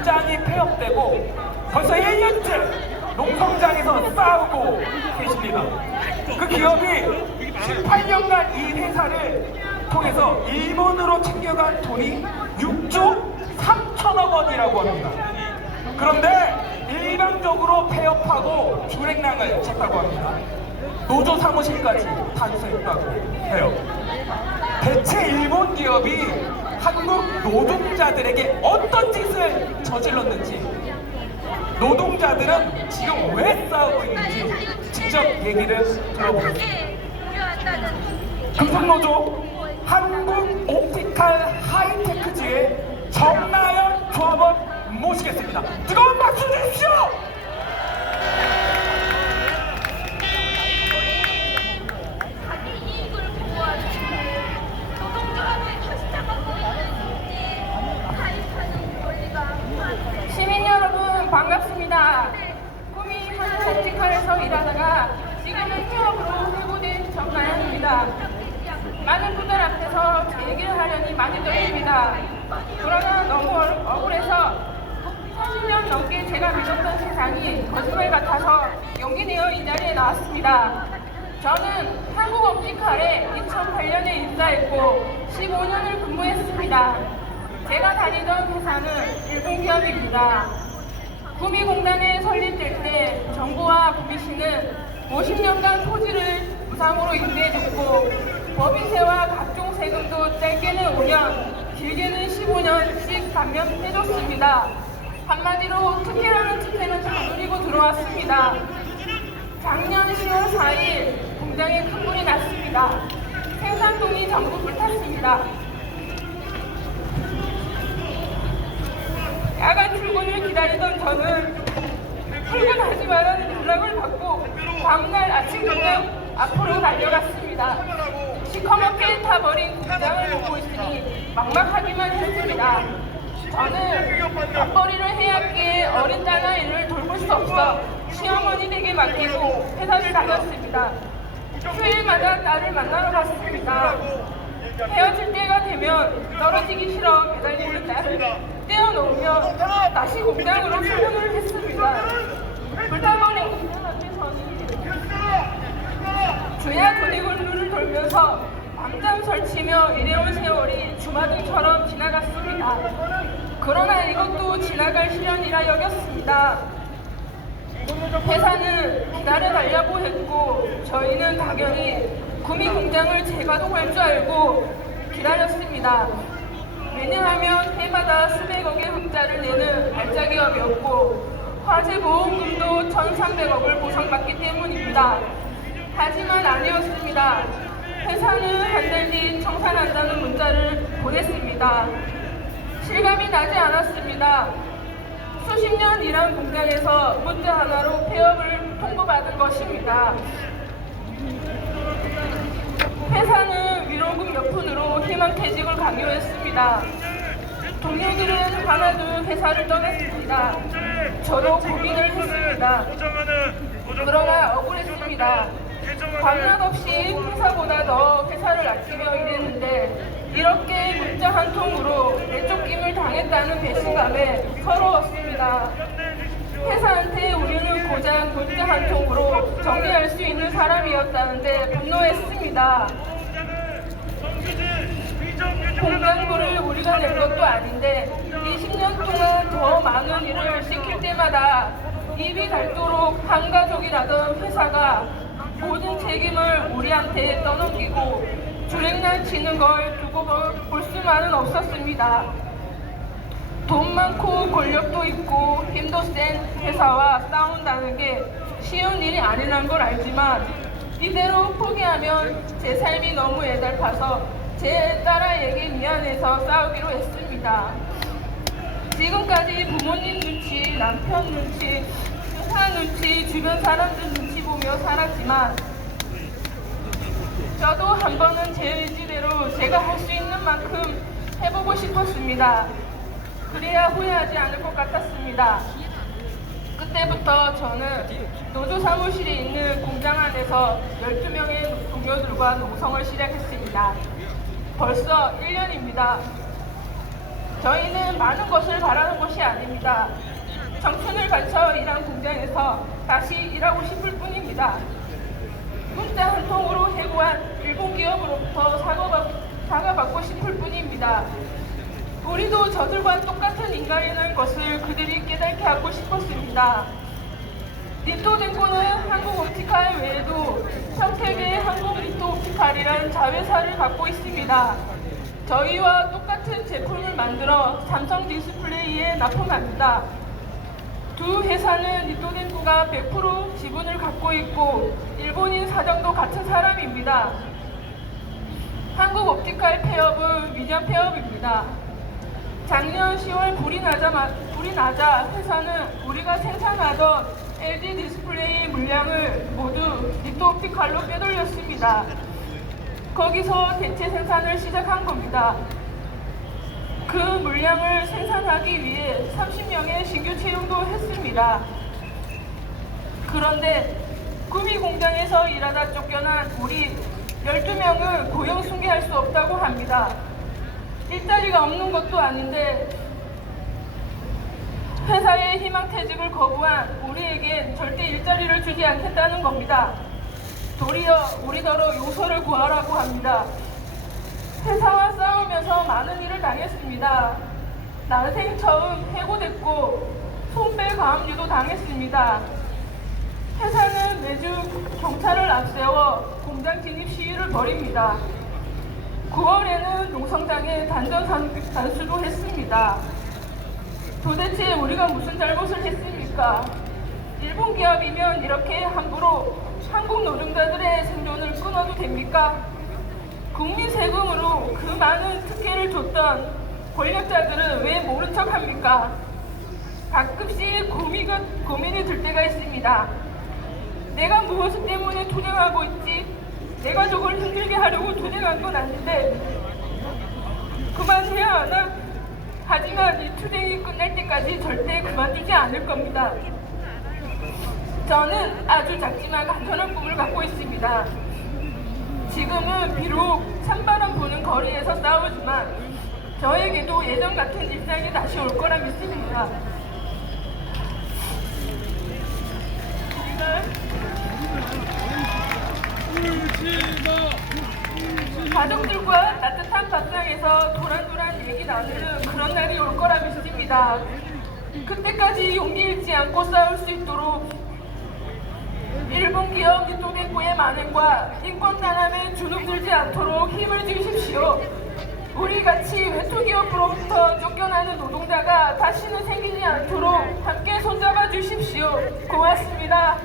공장이 폐업되고 벌써 1년째 농성장에서 싸우고 계십니다. 그 기업이 18년간 이 회사를 통해서 일본으로 챙겨간 돈이 6조 3천억 원이라고 합니다. 그런데 일방적으로 폐업하고 주행량을 쳤다고 합니다. 노조 사무실까지 단수했다고 해요. 대체 일본 기업이 한국 노동자들에게 어떤 짓을 저질렀는지, 노동자들은 지금 왜 싸우고 있는지 직접 얘기를 들어보겠습니다. 금속노조 한국옵티칼 하이테크지의 정나연 조합원 모시겠습니다. 뜨거운 박수 주십시오! 시민 여러분 반갑습니다. 꿈이 한국옵티칼에서 일하다가 지금은 폐업으로 회고된 정나연입니다. 많은 분들 앞에서 제 얘기를 하려니 많이 떨립니다. 그러나 너무 억울해서 30년 넘게 제가 믿었던 세상이 거짓말 같아서 용기 내어 이 자리에 나왔습니다. 저는 한국옵티칼에 2008년에 입사했고 15년을 근무했습니다. 제가 다니던 회사는 일본 기업입니다. 구미공단에 설립될 때 정부와 구미시는 50년간 토지를 무상으로 임대해줬고 법인세와 각종 세금도 짧게는 5년, 길게는 15년씩 감면해줬습니다. 한마디로 특혜라는 특혜는 다 누리고 들어왔습니다. 작년 10월 4일 공장에 큰 불이 났습니다. 생산동이 전부 불탔습니다. 야간 출근을 기다리던 저는 출근하지 말라는 연락을 받고 다음날 아침 공장 앞으로 달려갔습니다. 시커멓게 타버린 공장을 보고 있으니 막막하기만 했습니다. 저는 맞벌이를 해야 하기에 어린 딸아이를 돌볼 수 없어 시어머니 댁에 맡기고 회사를 다녔습니다. 휴일마다 딸을 만나러 갔습니다. 헤어질 때가 되면 떨어지기 싫어 매달리는 딸을 떼어놓으며 다시 공장으로 출근을 했습니다. 불타버린 공장 앞에서는 주야 조리곤루를 돌면서 밤잠 설치며 일해온 세월이 주마등처럼 지나갔습니다. 그러나 이것도 지나갈 시련이라 여겼습니다. 회사는 기다려달라고 했고 저희는 당연히 구미 공장을 재가동할 줄 알고 기다렸습니다. 왜냐하면 해마다 수백억의 흑자를 내는 알짜기업이었고 화재보험금도 1,300억을 보상받기 때문입니다. 하지만 아니었습니다. 회사는 한 달 뒤 청산한다는 문자를 보냈습니다. 실감이 나지 않았습니다. 수십 년 일한 공장에서 문자 하나로 폐업을 통보받은 것입니다. 회사는 위로금 몇 푼으로 희망퇴직을 강요했습니다. 동료들은 하나둘 회사를 떠났습니다. 저도 고민을 했습니다. 그러나 억울했습니다. 밤낮 없이 회사보다 더 회사를 아끼며 일했는데 이렇게 문자 한 통으로 내쫓김을 당했다는 배신감에 서러웠습니다. 회사한테 우리는 고작 문자 한 통으로 정리할 수 있는 사람이었다는데 분노했습니다. 공장부를 우리가 낸 것도 아닌데 20년 동안 더 많은 일을 시킬 때마다 입이 닳도록 한가족이라던 회사가 모든 책임을 우리한테 떠넘기고 주랭랑 치는 걸 두고 볼 수만은 없었습니다. 돈 많고 권력도 있고 힘도 센 회사와 싸운다는 게 쉬운 일이 아니란 걸 알지만 이대로 포기하면 제 삶이 너무 애달파서 제 딸아이에게 미안해서 싸우기로 했습니다. 지금까지 부모님 눈치, 남편 눈치, 회사 눈치, 주변 사람들 눈치 보며 살았지만 저도 한 번은 제 의지대로 제가 할 수 있는 만큼 해보고 싶었습니다. 그래야 후회하지 않을 것 같았습니다. 그때부터 저는 노조 사무실에 있는 공장 안에서 12명의 동료들과 농성을 시작했습니다. 벌써 1년입니다. 저희는 많은 것을 바라는 것이 아닙니다. 청춘을 바쳐 일한 공장에서 다시 일하고 싶을 뿐입니다. 문자 한 통으로 해고한 일본 기업으로부터 사과받고 싶을 뿐입니다. 우리도 저들과 똑같은 인간이라는 것을 그들이 깨닫게 하고 싶었습니다. 니토덴코는 한국옵티칼 외에도 평택의 한국니토옵티칼이라는 자회사를 갖고 있습니다. 저희와 똑같은 제품을 만들어 삼성 디스플레이에 납품합니다. 두 회사는 니토덴코가 100% 지분을 갖고 있고 일본인 사장도 같은 사람입니다. 한국옵티칼 폐업은 위장 폐업입니다. 작년 10월 불이 나자 회사는 우리가 생산하던 LG 디스플레이 물량을 모두 니토옵티칼로 빼돌렸습니다. 거기서 대체 생산을 시작한 겁니다. 그 물량을 생산하기 위해 30명의 신규 채용도 했습니다. 그런데 구미 공장에서 일하다 쫓겨난 우리 12명은 고용 승계할 수 없다고 합니다. 일자리가 없는 것도 아닌데 회사의 희망퇴직을 거부한 우리에겐 절대 일자리를 주지 않겠다는 겁니다. 도리어 우리더러 용서를 구하라고 합니다. 회사와 싸우면서 많은 일을 당했습니다. 난생 처음 해고됐고 손배 가압류도 당했습니다. 회사는 매주 경찰을 앞세워 공장 진입 시위를 벌입니다. 9월에는 농성장에 단수도 했습니다. 도대체 우리가 무슨 잘못을 했습니까? 일본 기업이면 이렇게 함부로 한국 노동자들의 생존을 끊어도 됩니까? 국민 세금으로 그 많은 특혜를 줬던 권력자들은 왜 모른 척 합니까? 가끔씩 고민이 들 때가 있습니다. 내가 무엇 때문에 투쟁하고 있지? 내 가족을 힘들게 하려고 투쟁한 건 아닌데 그만해야 하나? 하지만 이 투쟁이 끝날 때까지 절대 그만두지 않을 겁니다. 저는 아주 작지만 간절한 꿈을 갖고 있습니다. 지금은 비록 찬바람 부는 거리에서 싸우지만 저에게도 예전 같은 일상이 다시 올 거라 믿습니다. 가족들과 따뜻한 밥상에서 도란도란 얘기 나누는 그런 날이 올 거라 믿습니다. 그때까지 용기 잃지 않고 싸울 수 있도록 일본 기업 니토덴코의 만행과 인권 단합에 주눅들지 않도록 힘을 주십시오. 우리같이 외투기업으로부터 쫓겨나는 노동자가 다시는 생기지 않도록 함께 손잡아 주십시오. 고맙습니다.